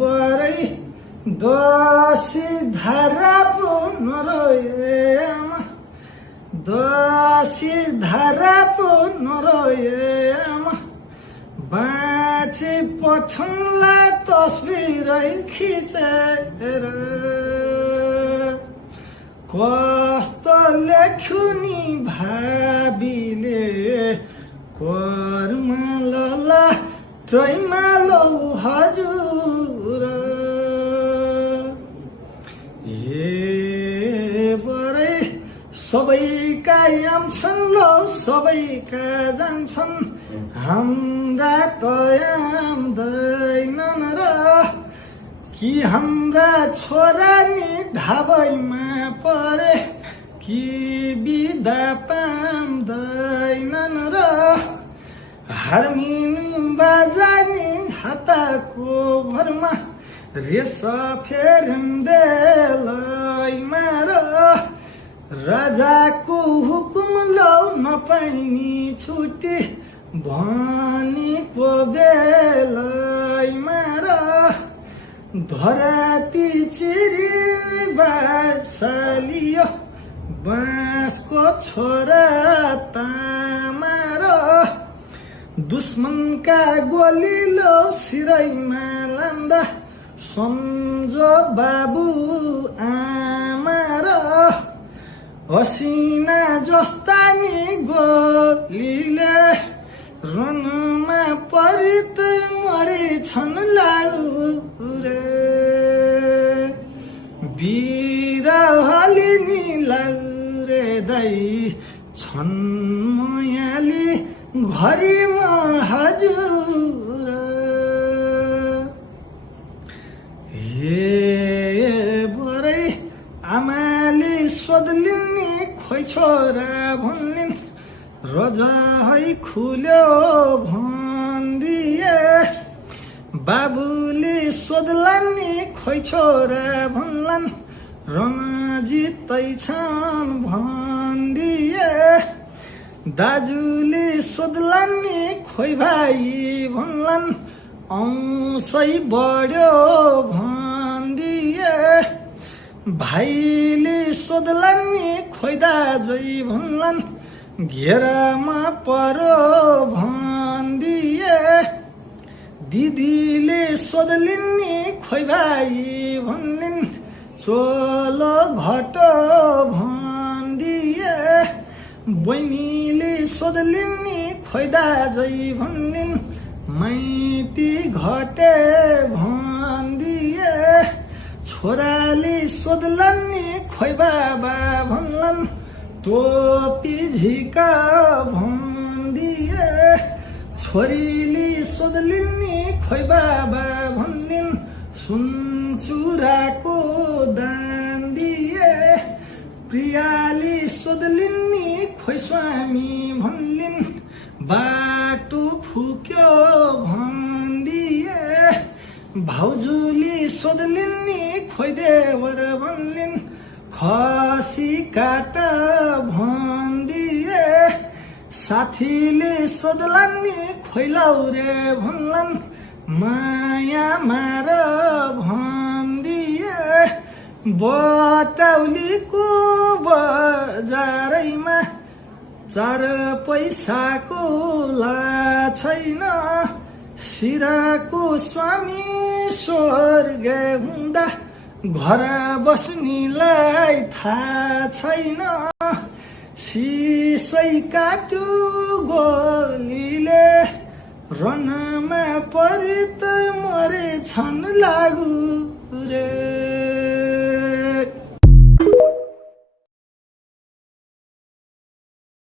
बरै दसी धारा पुनरोयमा दसी धारा पुनरोयमा बाँची पठाउँला तस्बिरै खिचेर कस्तो लेख्यो नि भाबीले कर्मा लला टैमा लौ हजुर बरै सबैका आउँछन् लौ सबैका जान्छन् हाम्रा त आउँदैनन् र कि हाम्रा छोरा नि ढाबैमा परे कि बिदा पाउँदैनन् र हार्मोनियम बाजानी हातको भरमा रेस फेरिँदैमा र राजाको हुकुम लौ नपाइनी छुट्टी भनेको बेलैमा र धराती चिरी बार्सालियो बाँसको छोरा तामा र दुश्मनका गोली लो सिरैमा लान्दा सम्झो बाबु आमा र हसिना जस्ता नि गोलीले रनमा परित मरेछन् लाउरे बिरहली नि लाउरे दाइ छन् मयाली घरीमा हजुर बरै आमाले सोध्लिन् नि खोइ छोरा भन्लिन् रजाहै खुल्यो भन्दिए बाबुले सोध्लान् नि खोइ छोरा भन्लान् रमाजितै छन् भन्दिए दाजुले सोध्लान् नि खोइ भाइ भन्लान् औँसै बढ्यो भन्दिए भाइले सोध्लान् नि खोइ दाजै भन्लान् घेरामा परो भन्दिए दिदीले सोध्लिन् नि खोइ भाइ भन्लिन् चोलो घटो भन्दिए बहिनीले सोध्लिन् नि खोइ दाजै भन्लिन् माइती घटे भन्दिए छोराले सोध्लान् नि खोइ बाबा भन्लान् टोपी झिका भन्दिए छोरीले सोध्लिन् नि खोइ बाबा भन्लिन् सुनचुराको दान दिए प्रियाले सोध्लिन् नि खोइ स्वामी भन्लिन् बाटो फुक्यो भन्दिए भाउजूले सोध्लिन् नि खोइ देवर भन्लिन् खसी काट भन्दिए साथीले सोध्लान् नि खोइ लाउरे भन्लान् माया मार भन्दिए बटौलीको बजारैमा 4 पैसाको ला छैन सिराको स्वामी स्वर्ग हुँदा घर बस्नेलाई थाहा छैन सिसै काट्यो गोलीले रनमा परित मरेछन् लागु रे